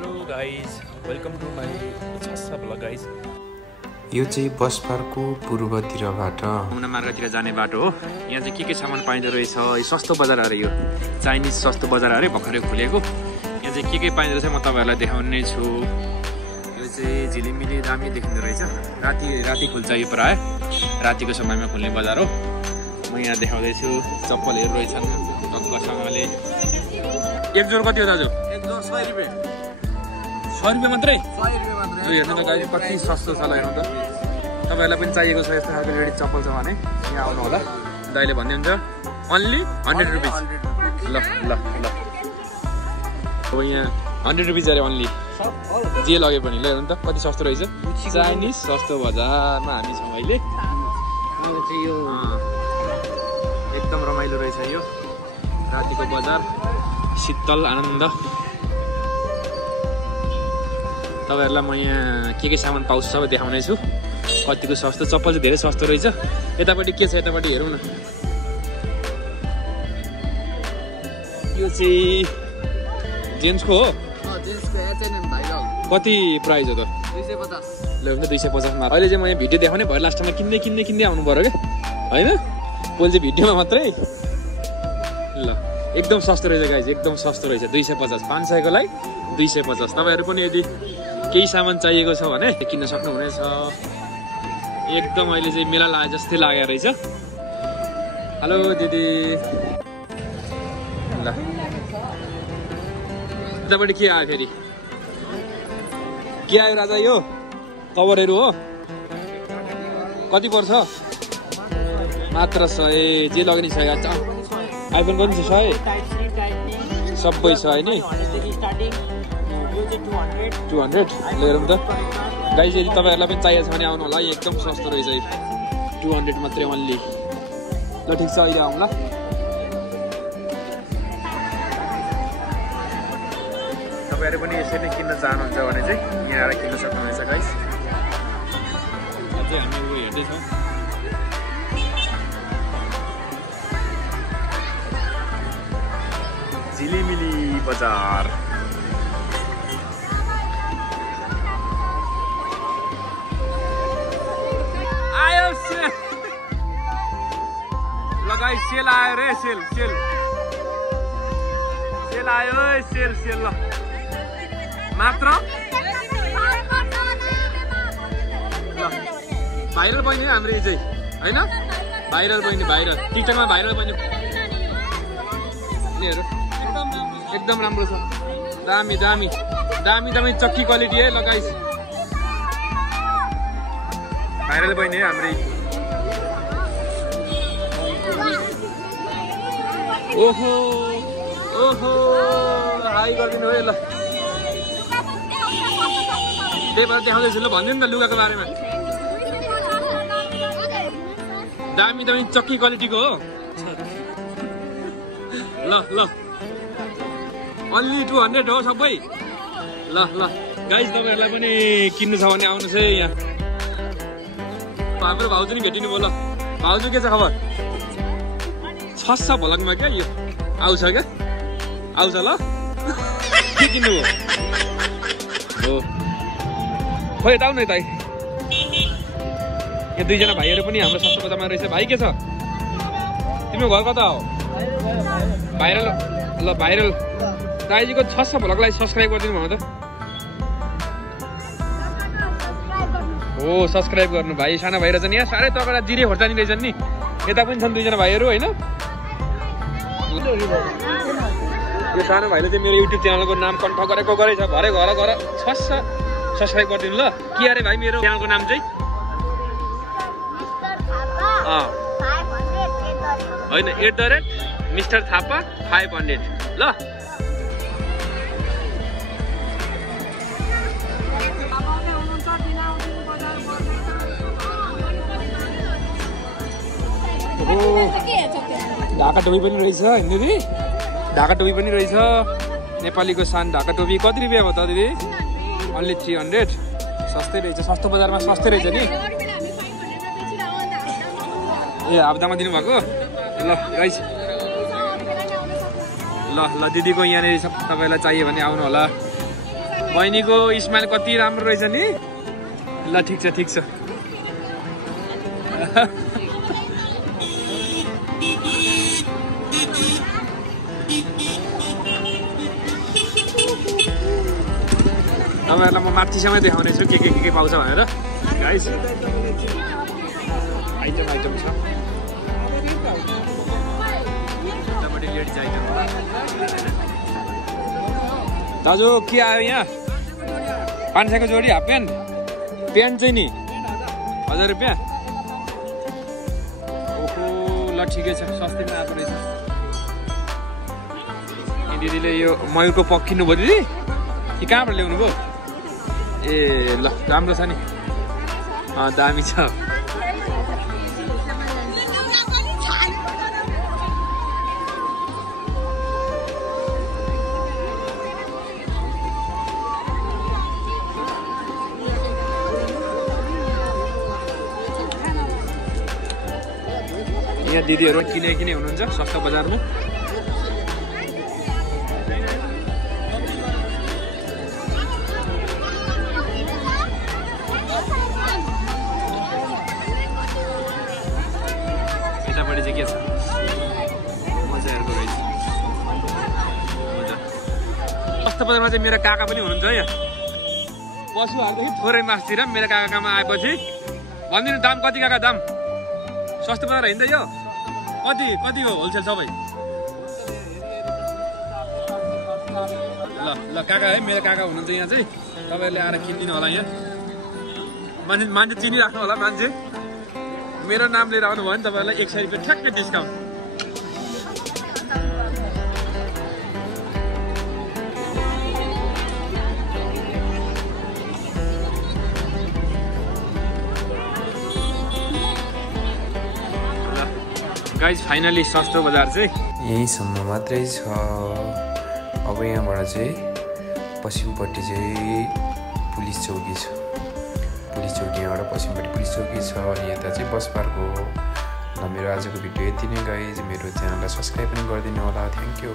Hello guys, welcome to my छस्सा vlog guys. यो चाहिँ बसपार्कको पूर्वतिरबाट मुना मार्गतिर जाने बाटो हो। यहाँ चाहिँ के सामान पाइँदो रहेछ। यो सस्तो बजार अरे, यो चाइनिज सस्तो बजार अरे, भर्खरै खुलेको। यहाँ चाहिँ के पाइँदो रहेछ म तपाईँहरूलाई देखाउने छु। यो चाहिँ झिलिमिली दामी देखिँदो रहेछ। राति खुल्छ यो प्राय, रातिको समयमा खुल्ने बजार हो। म यहाँ देखाउँदैछु, चप्पलहरू रहेछन् टक्कसँगले। एक जोर कति हो दाजु? एक जोर 100 रुपियाँ। 100 रुपियाँ मात्रै? 100 रुपियाँ मात्रै। हेर्नु त गाइज कति सस्तो छ। ल हेर्नु त, तपाईँहरूलाई पनि चाहिएको छ यस्तो खालको रेडी चप्पल छ भने यहाँ आउनु होला। दाइले भन्नुहुन्छ ओन्ली 100 रुपिज। ल ल ल अब यहाँ 100 रुपिज अरे ओन्ली, जे लगे पनि। ल हेर्नु त कति सस्तो रहेछ। चाइनिज सस्तो बजारमा हामी छौँ अहिले। एकदम रमाइलो रहेछ यो रातिको बजार, शीतल आनन्द। तपाईँहरूलाई म यहाँ के सामान पाउँछ सबै देखाउने छु। कतिको सस्तो, चप्पल चाहिँ धेरै सस्तो रहेछ। यतापट्टि के छ, यतापट्टि हेरौँ न। यो चाहिँ जेन्ट्सको हो। कति प्राइस हो त? 250। ल 250मा। अहिले चाहिँ म यहाँ भिडियो देखाउने भयो, लास्टमा किन्दै आउनु पऱ्यो क्या, होइन? पहिले चाहिँ भिडियोमा मात्रै। ल एकदम सस्तो रहेछ गाइज, एकदम सस्तो रहेछ। 250, 500को लागि 250। तपाईँहरू पनि यदि केही सामान चाहिएको छ भने किन्न सक्नुहुनेछ। एकदम अहिले चाहिँ मेला लागे जस्तै लागेको रहेछ। हेलो दिदी। ल यतापट्टि के आयो फेरि? के आयो राजा? यो कभरहरू हो। कति पर्छ? मात्र 100। जे लग्ने छ यार, आइफोन पनि छ 100। सबै छ होइन? 200। हेरौँ त गाइज, यदि तपाईँहरूलाई पनि चाहिएको छ भने आउनु होला। एकदम सस्तो रहेछ, 200 मात्रै ओन्ली। ल ठिक छ, अहिले आउँ ल। तपाईँहरू पनि यसरी नै किन्न चाहनुहुन्छ भने चाहिँ यहाँ आएर किन्न सक्नुहुनेछ गाइज। अझै हामी उयो हेर्दैछौँ। झिलिमिली बजार। आयो सेल। ल गाइस, सेल आयो रे, सेल आयो। सेल ल मात्र। भाइरल बहिनी हाम्रो यो चाहिँ, होइन? भाइरल बहिनी, भाइरल टिकटकमा भाइरल बहिनी। हेर एकदम राम्रो छ। दामी चक्की क्वालिटी है। ल गाइस, भाइरल बहिनी है हाम्रै। ओहो हाई गरिदिनु है। ल त्यही भएर देखाउँदैछु। ल भनिदिनु न लुगाको बारेमा। दामी चक्की क्वालिटीको हो। ल ओन्ली 200 हो सबै। ल गाइज, तपाईँहरूलाई पनि किन्नु छ भने आउनुहोस् है यहाँ। हाम्रो भाउजू नि भेटिनु भयो। ल भाउजू, के छ खबर? छस्सा भ्लगमा क्या यो आउँछ क्या, आउँछ। ल के किन्नु हो? खोइ यता आउनु यता। यहाँ दुईजना भाइहरू पनि हाम्रो सस्तो बजारमा रहेछ। भाइ के छ? तिम्रो घर कता हो? भाइरल। ल भाइरल दाइजीको छस्सा भ्लगलाई सब्सक्राइब गरिदिनु भयो त। हो सब्सक्राइब गर्नु भाइ। सानो भाइ रहेछन् यहाँ, साह्रै तगडा जिरे खोर्सानी रहेछन् नि। यता पनि छन् दुईजना भाइहरू, होइन? यो सानो भाइले चाहिँ मेरो युट्युब च्यानलको नाम कन्ठ गरेको गरेछ। भरे घर छस्सा सब्सक्राइब गरिदिनु ल। के अरे भाइ मेरो च्यानलको नाम चाहिँ? होइन, @मिस्टर थापा 500। ल ढाका टोपी पनि रहेछ दिदी। ढाका टोपी पनि रहेछ, नेपालीको सान ढाका टोपी। कति रुपियाँ भयो त दिदी? ओन्ली 300। सस्तै रहेछ, सस्तो बजारमा सस्तै रहेछ नि। ए हप्तामा दिनुभएको? ल गाइस, ल दिदीको यहाँनिर सब। तपाईँलाई चाहियो भने आउनु होला। बहिनीको स्माइल कति राम्रो रहेछ नि। ल ठिक छ ठिक छ। तपाईँहरूलाई म माथिसम्म देखाउने छु के पाउँछ भनेर गाइस। आइटम छ यतापट्टि लेडिज आइटम। दाजु के आयो यहाँ? 500 को जोडी हाफ प्यान्ट चाहिँ नि 1000 रुपियाँ। ओहो ल ठिकै छ, सस्तैमा आएको रहेछ। दिदीले यो मयुरको पक्किनु भयो दिदी कि कहाँबाट ल्याउनु भयो? ए ल राम्रो छ नि, दामी छ। यहाँ दिदीहरू किने हुनुहुन्छ सस्ता बजारमा। यतापट्टि चाहिँ के छ? मजाहरूको रहेछ मजा। सस्ता बजारमा चाहिँ मेरो काका पनि हुनुहुन्छ यहाँ। पशुहरूको थोरै मासतिर मेरो काकामा आएपछि भनिदिनु दाम कति काका? दाम सस्तो बजार होइन यो? कति हो होलसेल सबै? ल काका है, मेरो काका हुनुहुन्छ यहाँ चाहिँ। तपाईँहरूले आएर किनिदिनु होला। यहाँ मान्छे चिनिराख्नु होला। मान्छे मेरो नाम लिएर आउनु भयो भने तपाईँहरूलाई 100 रुपियाँ ठ्याक्कै डिस्काउन्ट। गाइस फाइनली सस्तो बजार चाहिँ यहीँसम्म मात्रै छ। अब यहाँबाट चाहिँ पश्चिमपट्टि चाहिँ पुलिस चौकी छ। पुलिस चौकी यहाँबाट पश्चिमपट्टि पुलिस चौकी छ। अनि यता चाहिँ बस पार्क हो। र मेरो आजको भिडियो यति नै गाइज। मेरो च्यानललाई सब्सक्राइब पनि गरिदिनु होला। Thank you.